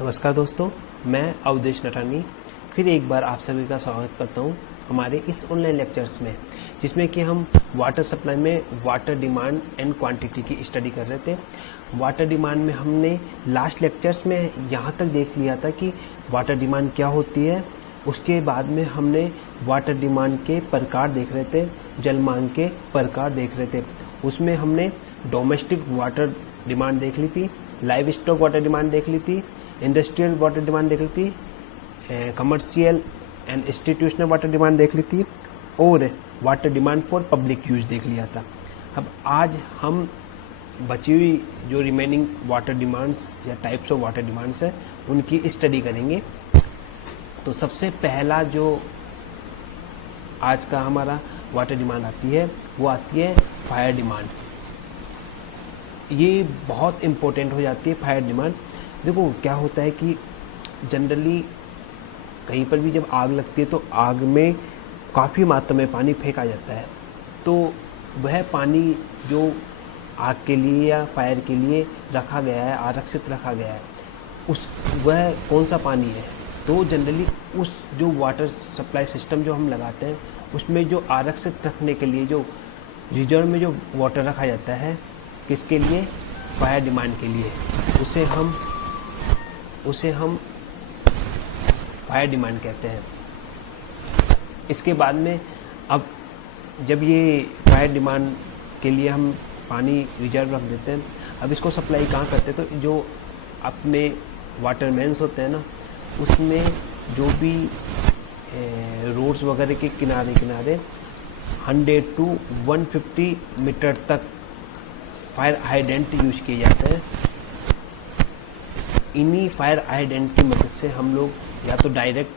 नमस्कार दोस्तों, मैं अवधेश नटानी फिर एक बार आप सभी का स्वागत करता हूं हमारे इस ऑनलाइन लेक्चर्स में, जिसमें कि हम वाटर सप्लाई में वाटर डिमांड एंड क्वांटिटी की स्टडी कर रहे थे। वाटर डिमांड में हमने लास्ट लेक्चर्स में यहां तक देख लिया था कि वाटर डिमांड क्या होती है। उसके बाद में हमने वाटर डिमांड के प्रकार देख रहे थे, जल मांग के प्रकार देख रहे थे। उसमें हमने डोमेस्टिक वाटर डिमांड देख ली थी, लाइव स्टॉक वाटर डिमांड देख ली थी, इंडस्ट्रियल वाटर डिमांड देख ली थी, commercial and institutional water demand देख ली थी और water demand for public use देख लिया था। अब आज हम बची हुई जो रिमेनिंग वाटर डिमांड्स या टाइप्स ऑफ वाटर डिमांड्स है उनकी स्टडी करेंगे। तो सबसे पहला जो आज का हमारा वाटर डिमांड आती है वो आती है फायर डिमांड। ये बहुत इम्पोर्टेंट हो जाती है फायर डिमांड। देखो क्या होता है कि जनरली कहीं पर भी जब आग लगती है तो आग में काफ़ी मात्रा में पानी फेंका जाता है। तो वह पानी जो आग के लिए या फायर के लिए रखा गया है, आरक्षित रखा गया है, वह कौन सा पानी है। तो जनरली उस जो वाटर सप्लाई सिस्टम जो हम लगाते हैं उसमें जो आरक्षित रखने के लिए जो रिजर्व में जो वाटर रखा जाता है, किसके लिए? फायर डिमांड के लिए। उसे हम फायर डिमांड कहते हैं। इसके बाद में अब जब ये फायर डिमांड के लिए हम पानी रिजर्व रख देते हैं, अब इसको सप्लाई कहाँ करते हैं? तो जो अपने वाटर मेन्स होते हैं ना, उसमें जो भी रोड्स वगैरह के किनारे 100 to 150 मीटर तक फायर हाइडेंट यूज किए जाते हैं। इन्हीं फायर हाइडेंट की मदद से हम लोग या तो डायरेक्ट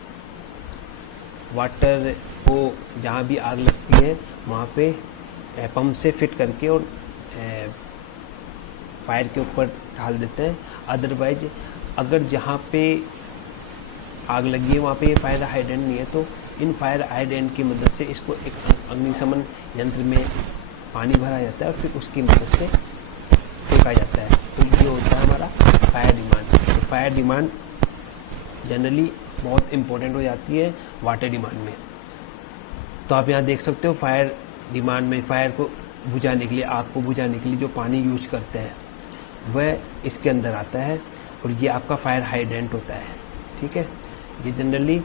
वाटर को जहाँ भी आग लगती है वहाँ पे पंप से फिट करके और फायर के ऊपर डाल देते हैं। अदरवाइज अगर जहाँ पे आग लगी है वहाँ पे ये फायर हाइडेंट नहीं है तो इन फायर हाइडेंट की मदद से इसको एक अग्निशमन यंत्र में पानी भरा जाता है और फिर उसकी मदद से फेंका जाता है। तो ये होता है हमारा फायर डिमांड। तो फायर डिमांड जनरली बहुत इम्पोर्टेंट हो जाती है वाटर डिमांड में। तो आप यहाँ देख सकते हो फायर डिमांड में फायर को बुझाने के लिए, आग को बुझाने के लिए जो पानी यूज करते हैं वह इसके अंदर आता है और ये आपका फायर हाइडेंट होता है। ठीक है, ये जनरली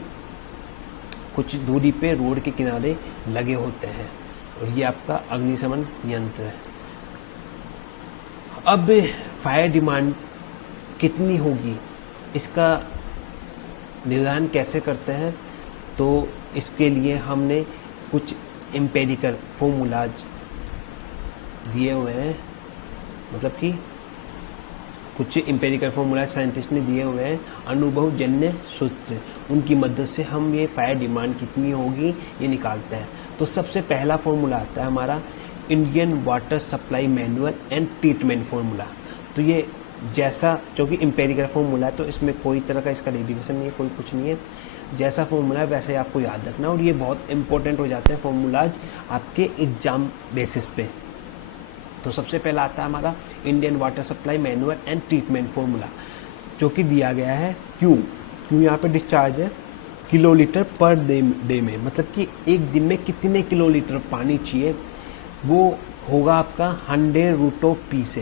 कुछ दूरी पे रोड के किनारे लगे होते हैं और ये आपका अग्निशमन यंत्र है। अब फायर डिमांड कितनी होगी इसका निर्धारण कैसे करते हैं? तो इसके लिए हमने कुछ एम्पेरिकल फॉर्मूलाज दिए हुए हैं, मतलब कि कुछ एम्पेरिकल फॉर्मूला साइंटिस्ट ने दिए हुए हैं, अनुभवजन्य सूत्र। उनकी मदद से हम ये फायर डिमांड कितनी होगी ये निकालते हैं। तो सबसे पहला फॉर्मूला आता है हमारा Indian water supply manual and treatment formula. तो ये जैसा जो कि एम्पेरिकल फॉर्मूला है तो इसमें कोई तरह का इसका डेरिवेशन नहीं है, कोई कुछ नहीं है। जैसा फॉर्मूला है वैसे ही आपको याद रखना और ये बहुत इंपॉर्टेंट हो जाते हैं फॉर्मूलाज आपके एग्जाम बेसिस पे। तो सबसे पहला आता है हमारा Indian water supply manual and treatment formula, जो कि दिया गया है क्यू यहाँ पे डिस्चार्ज है किलोलीटर पर डे में, मतलब कि एक दिन में कितने किलोलीटर पानी चाहिए, वो होगा आपका 100√P से।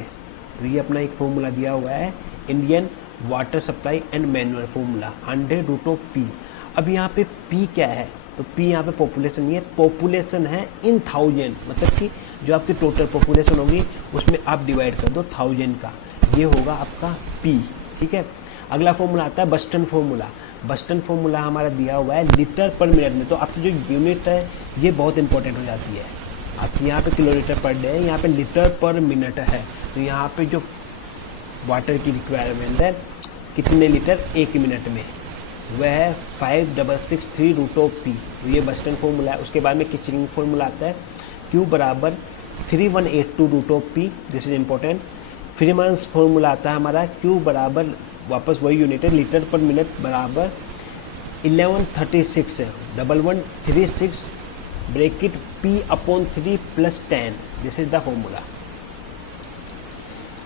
तो ये अपना एक फॉर्मूला दिया हुआ है Indian water supply and manual formula 100√P। अब यहाँ पे P क्या है? तो P यहाँ पे पॉपुलेशन नहीं है, पॉपुलेशन है इन 1000, मतलब कि जो आपकी टोटल पॉपुलेशन होगी उसमें आप डिवाइड कर दो 1000 का, ये होगा आपका P। ठीक है, अगला फॉर्मूला आता है बस्टन फॉर्मूला। बस्टन फॉर्मूला हमारा दिया हुआ है लीटर पर मिनट में। तो आपकी जो यूनिट है ये बहुत इंपॉर्टेंट हो जाती है। आपकी यहाँ पे किलोलीटर पर डे है, यहाँ पे लीटर पर मिनट है। तो यहाँ पे जो वाटर की रिक्वायरमेंट है कितने लीटर एक मिनट में, वह है 5663√P। तो ये बस्टन फॉर्मूला है। उसके बाद में किचरिंग फॉर्मूला आता है Q बराबर 3182√P। This is important. Freeman's formula आता है हमारा Q बराबर वापस वही यूनिट है लीटर पर मिनट बराबर 1136 1136 bracket P/3 + 10। This is the formula.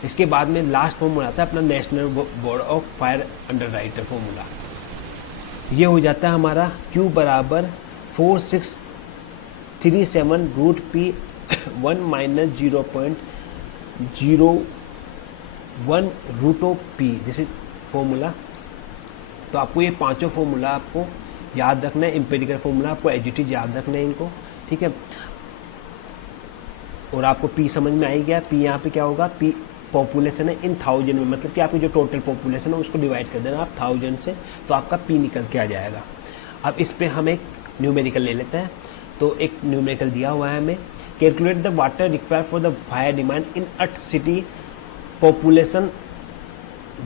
इसके बाद में लास्ट फॉर्मूला आता है अपना national board of fire underwriter formula. ये हो जाता है हमारा Q बराबर 4637 root p 1 minus 0.01 root of p, this is formula. तो आपको ये पांचों फॉर्मूला आपको याद रखना है, एम्पिरिकल फॉर्मूला आपको एज इट इज याद रखना है इनको, ठीक है। और आपको पी समझ में आई गया, पी यहाँ पे क्या होगा, पी पॉपुलेशन है इन 1000 में, मतलब कि आपकी जो टोटल पॉपुलेशन है उसको डिवाइड कर देना आप 1000 से, तो आपका पी निकल के आ जाएगा। अब इस पे हम एक न्यूमेरिकल ले लेते हैं। तो एक न्यूमेरिकल दिया हुआ है हमें, calculate the water required for the fire demand in a city population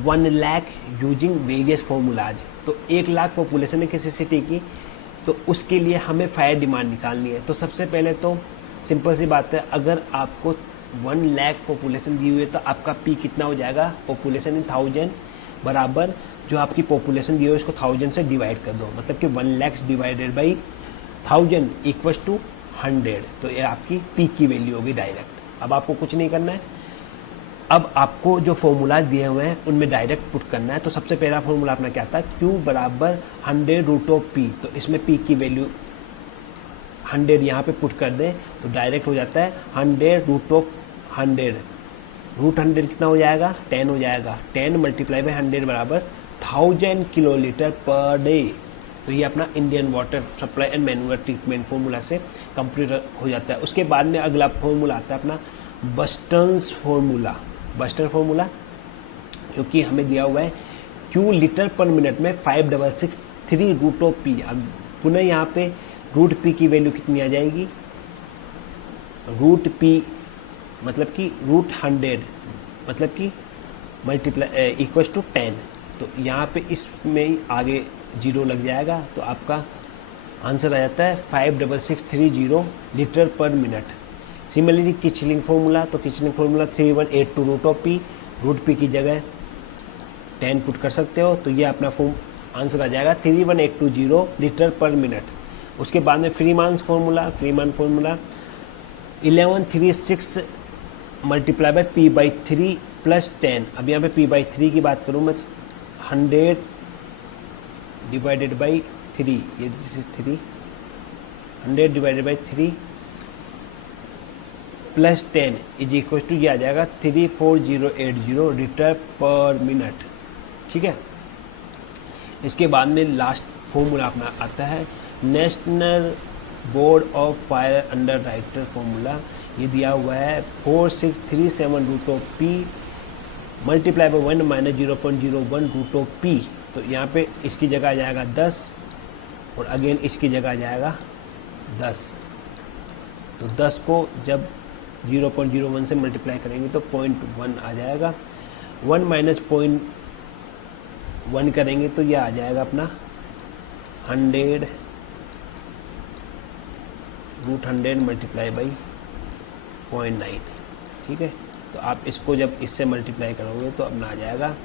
1 lakh using various formulas. तो 1 लाख पॉपुलेशन है किसी सिटी की, तो उसके लिए हमें फायर डिमांड निकालनी है। तो सबसे पहले तो सिंपल सी बात है, अगर आपको 1 लाख पॉपुलेशन दी हुई है तो आपका पी कितना हो जाएगा, पॉपुलेशन इन 1000 बराबर जो आपकी पॉपुलेशन दी हुई है उसको 1000 से डिवाइड कर दो, मतलब कि 1 lakh divided by 1000 equals to 100। तो ये आपकी पी की वैल्यू होगी डायरेक्ट। अब आपको कुछ नहीं करना है, अब आपको जो फॉर्मूला दिए हुए हैं उनमें डायरेक्ट पुट करना है। तो सबसे पहला फॉर्मूला अपना क्या था, Q बराबर 100 रूट ऑफ पी। तो इसमें पी की वैल्यू 100 यहाँ पे पुट कर दें तो डायरेक्ट हो जाता है 100 रूट ऑफ 100। रूट 100 कितना हो जाएगा, 10 हो जाएगा। 10 मल्टीप्लाई बाई 100 बराबर 1000 किलोलीटर पर डे। तो ये अपना Indian water supply and manual treatment formula से कंप्लीट हो जाता है। उसके बाद में अगला फॉर्मूला आता है अपना बस्टन्स फॉर्मूला। बस्टन फॉर्मूला जो कि हमें दिया हुआ है Q लीटर पर मिनट में 5663 रूट ऑफ पी। अब पुनः यहाँ पे रूट पी की वैल्यू कितनी आ जाएगी, रूट पी मतलब कि रूट 100 मतलब कि मल्टीप्लाई इक्वल टू 10। तो यहाँ पे इसमें आगे 0 लग जाएगा, तो आपका आंसर आ जाता है 56630 लीटर पर मिनट। सिमिलरली किचलिंग फॉर्मूला, तो Kuichling formula 3182 root of P, root P की जगह 10 पुट कर सकते हो, तो ये अपना आंसर आ जाएगा 31820 लीटर पर मिनट। उसके बाद में Freeman's formula, Freeman formula 1136 multiply by P by 3 plus 10। अब यहाँ पे पी बाई 3 की बात करूँ मैं, 100 डिवाइडेड बाई 3, ये this is 3, 100 divided by 3 plus 10 is equal to ये आ जाएगा 34080 लीटर पर मिनट, ठीक है। इसके बाद में लास्ट फॉर्मूला अपना आता है national board of fire underwriter formula. ये दिया हुआ है 4637 root of p multiply by 1 minus 0.01 root of p. तो यहाँ पे इसकी जगह आ जाएगा 10 और अगेन इसकी जगह आ जाएगा 10। तो 10 को जब 0.01 से मल्टीप्लाई करेंगे तो 0.1 आ जाएगा, 1 माइनस 0.1 करेंगे तो यह आ जाएगा अपना 100 रूट 100 मल्टीप्लाई बाई 0.9, ठीक है। तो आप इसको जब इससे मल्टीप्लाई करोगे तो अपना आ जाएगा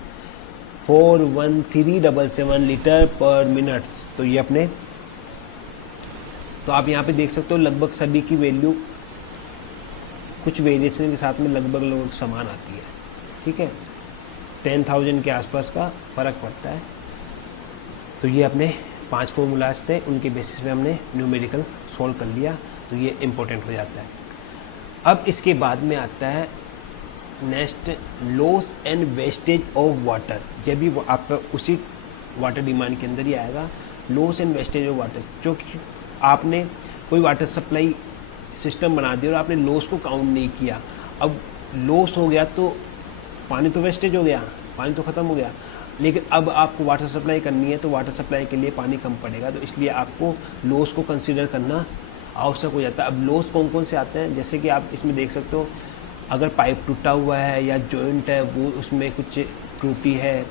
41377 लीटर पर मिनट्स। तो ये अपने, तो आप यहाँ पे देख सकते हो लगभग सभी की वैल्यू कुछ वेरिएशन के साथ में लगभग समान आती है, ठीक है। 10,000 के आसपास का फर्क पड़ता है। तो ये अपने 5 फॉर्मूलाज थे, उनके बेसिस पे हमने न्यूमेरिकल सॉल्व कर लिया, तो ये इम्पोर्टेंट हो जाता है। अब इसके बाद में आता है next loss and wastage of water. जब भी आपका उसी वाटर डिमांड के अंदर ही आएगा loss and wastage of water, जो कि आपने कोई वाटर सप्लाई सिस्टम बना दिया और आपने लॉस को काउंट नहीं किया। अब लॉस हो गया तो पानी तो वेस्टेज हो गया, पानी तो ख़त्म हो गया, लेकिन अब आपको वाटर सप्लाई करनी है तो वाटर सप्लाई के लिए पानी कम पड़ेगा, तो इसलिए आपको लॉस को कंसीडर करना आवश्यक हो जाता है। अब लॉस कौन कौन से आते हैं, जैसे कि आप इसमें देख सकते हो, अगर पाइप टूटा हुआ है या जॉइंट है वो उसमें कुछ त्रुटि है,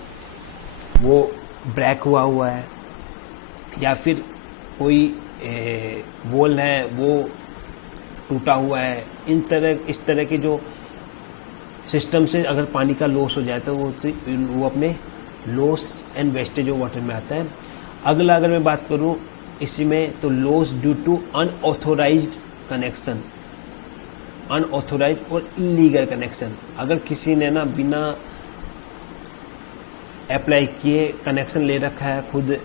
वो ब्रेक हुआ है, या फिर कोई वॉल है वो टूटा हुआ है, इस तरह के जो सिस्टम से अगर पानी का लॉस हो जाए तो वो अपने loss and wastage of water में आता है। अगला अगर मैं बात करूं इसी में, तो loss due to unauthorized connection, unauthorise और इलीगल कनेक्शन। अगर किसी ने ना बिना अप्लाई किए कनेक्शन ले रखा है खुद,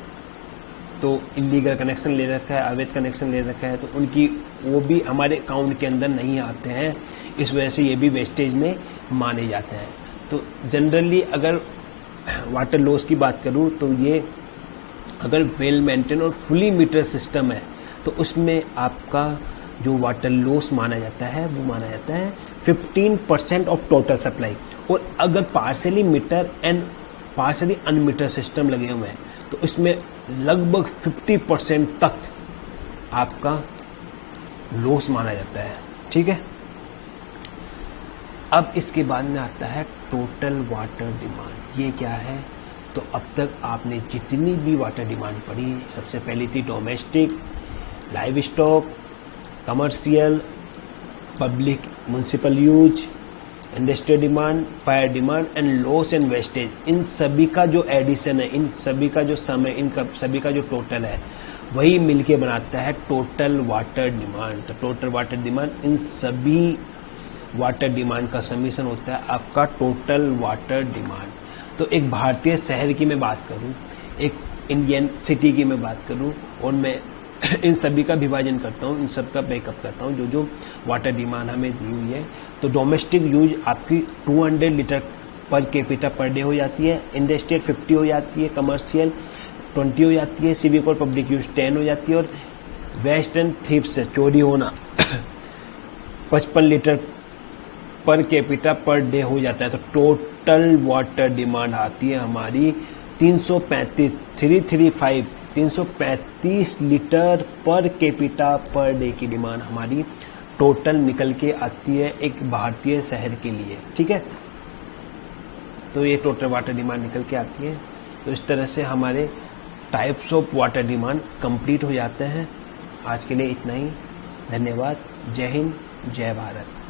तो इलीगल कनेक्शन ले रखा है, अवैध कनेक्शन ले रखा है, तो उनकी वो भी हमारे अकाउंट के अंदर नहीं आते हैं। इस वजह से ये भी वेस्टेज में माने जाते हैं। तो जनरली अगर वाटर लॉस की बात करूँ तो ये अगर वेल मेंटेन और फुली मीटर सिस्टम है तो उसमें आपका जो वाटर लॉस माना जाता है वो माना जाता है 15% ऑफ टोटल सप्लाई। और अगर partially metered and partially unmetered system लगे हुए हैं तो इसमें लगभग 50% तक आपका लॉस माना जाता है। ठीक है, अब इसके बाद में आता है टोटल वाटर डिमांड। ये क्या है? तो अब तक आपने जितनी भी वाटर डिमांड पढ़ी, सबसे पहली थी domestic, livestock, commercial, public municipal use, industrial demand, fire demand and loss and wastage. इन सभी का जो एडिशन है, इन सभी का जो सम है, इन सभी का जो टोटल है वही मिलके बनाता है टोटल वाटर डिमांड। तो टोटल वाटर डिमांड, इन सभी वाटर डिमांड का समीशन होता है आपका टोटल वाटर डिमांड। तो एक भारतीय शहर की मैं बात करूं, एक इंडियन सिटी की मैं बात करूं, और मैं इन सभी का विभाजन करता हूं, इन सब का बैकअप करता हूं जो जो वाटर डिमांड हमें दी हुई है। तो डोमेस्टिक यूज आपकी 200 litre per capita per day हो जाती है, इंडस्ट्रियल 50 हो जाती है, कमर्शियल 20 हो जाती है, सिविक और पब्लिक यूज 10 हो जाती है, और वेस्ट एंड थीफ्स से चोरी होना 55 litre per capita per day हो जाता है। तो टोटल वाटर डिमांड आती है हमारी 335 litre per capita per day की डिमांड हमारी टोटल निकल के आती है एक भारतीय शहर के लिए। ठीक है, तो ये टोटल वाटर डिमांड निकल के आती है। तो इस तरह से हमारे types of water demand complete हो जाते हैं। आज के लिए इतना ही। धन्यवाद। जय हिंद, जय भारत।